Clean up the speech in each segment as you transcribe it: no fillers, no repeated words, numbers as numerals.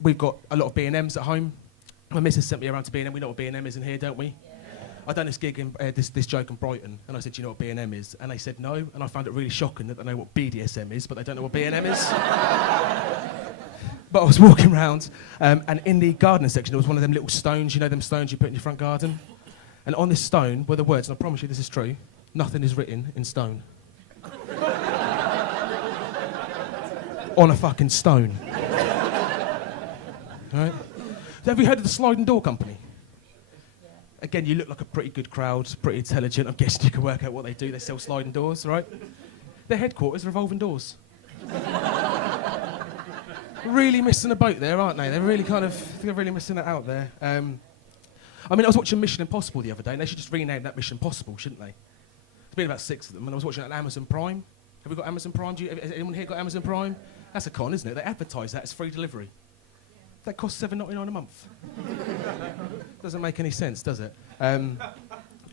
we've got a lot of B&Ms at home. My missus sent me around to B&M. We know what B&M is in here, don't we? Yeah. I done this gig, this joke in Brighton, and I said, do you know what B&M is? And they said no, and I found it really shocking that they know what BDSM is, but they don't know what B&M is. But I was walking around, and in the gardening section, there was one of them little stones, you know them stones you put in your front garden? And on this stone were the words, and I promise you this is true, nothing is written in stone. On a fucking stone. Right? Have you heard of the sliding door company? Again, you look like a pretty good crowd, pretty intelligent. I'm guessing you can work out what they do. They sell sliding doors, right? Their headquarters, revolving doors. Really missing a boat there, aren't they? They're really missing it out there. I mean, I was watching Mission Impossible the other day, and they should just rename that Mission Impossible, shouldn't they? There's been about 6 of them, and I was watching it on Amazon Prime. Have we got Amazon Prime? Has anyone here got Amazon Prime? That's a con, isn't it? They advertise that as free delivery. That costs $7.99 a month. Doesn't make any sense, does it? I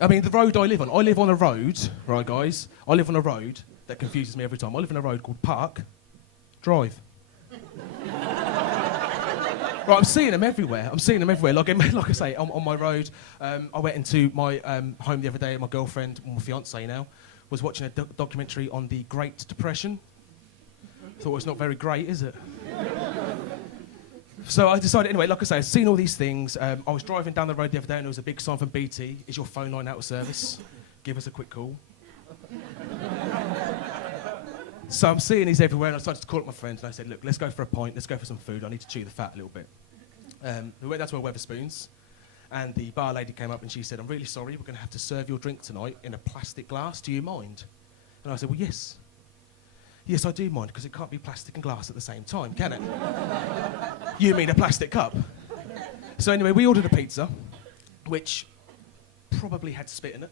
mean, the road I live on a road, right, guys? I live on a road that confuses me every time. I live on a road called Park Drive. Right, I'm seeing them everywhere. Like I say, on my road. I went into my home the other day. My girlfriend, my fiancée now, was watching a documentary on the Great Depression. Thought it's not very great, is it? So I decided, anyway, like I say, I've seen all these things. I was driving down the road the other day and there was a big sign from BT. Is your phone line out of service? Give us a quick call. So I'm seeing these everywhere and I started to call up my friends and I said, look, let's go for a pint, let's go for some food. I need to chew the fat a little bit. We went down to a Wetherspoons and the bar lady came up and she said, I'm really sorry, we're going to have to serve your drink tonight in a plastic glass. Do you mind? And I said, well, yes. Yes, I do mind, because it can't be plastic and glass at the same time, can it? You mean a plastic cup? So anyway, we ordered a pizza, which probably had spit in it.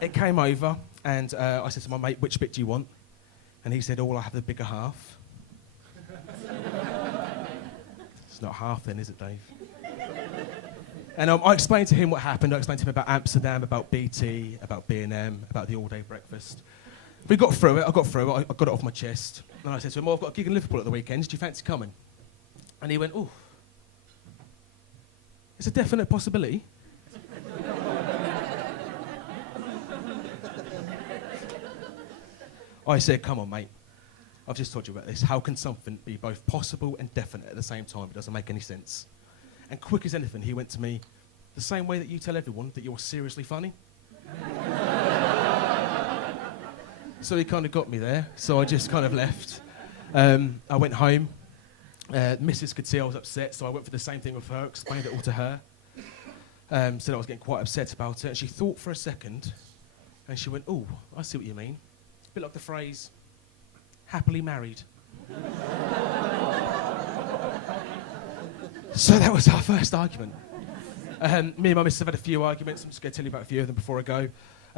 It came over, and I said to my mate, which bit do you want? And he said, oh, well, I'll have the bigger half. It's not half then, is it, Dave? And I explained to him what happened. I explained to him about Amsterdam, about BT, about B&M, about the all-day breakfast. We got through it, I got it off my chest. And I said to him, well, I've got a gig in Liverpool at the weekend, do you fancy coming? And he went, oh, it's a definite possibility. I said, come on, mate, I've just told you about this. How can something be both possible and definite at the same time? It doesn't make any sense. And quick as anything, he went to me, the same way that you tell everyone that you're seriously funny. So he kind of got me there, so I just kind of left. I went home. Mrs. could see I was upset, so I went for the same thing with her, explained it all to her. Said I was getting quite upset about it, and she thought for a second, and she went, oh, I see what you mean. A bit like the phrase, happily married. So that was our first argument. Me and my missus have had a few arguments. I'm just going to tell you about a few of them before I go.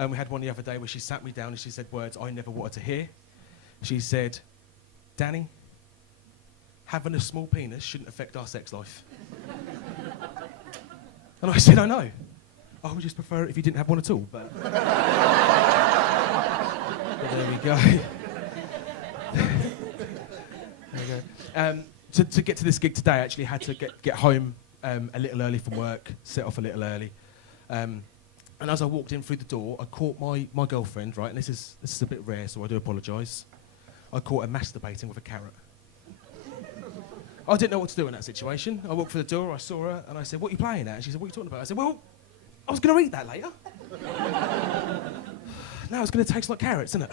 We had one the other day where she sat me down and she said words I never wanted to hear. She said, Danny, having a small penis shouldn't affect our sex life. And I said, I know. I would just prefer it if you didn't have one at all, but... But there we go. There we go. To get to this gig today, I actually had to get home a little early from work, set off a little early. And as I walked in through the door, I caught my girlfriend, right, and this is a bit rare, so I do apologise. I caught her masturbating with a carrot. I didn't know what to do in that situation. I walked through the door, I saw her, and I said, what are you playing at? And she said, what are you talking about? I said, well, I was going to eat that later. Now it's going to taste like carrots, isn't it?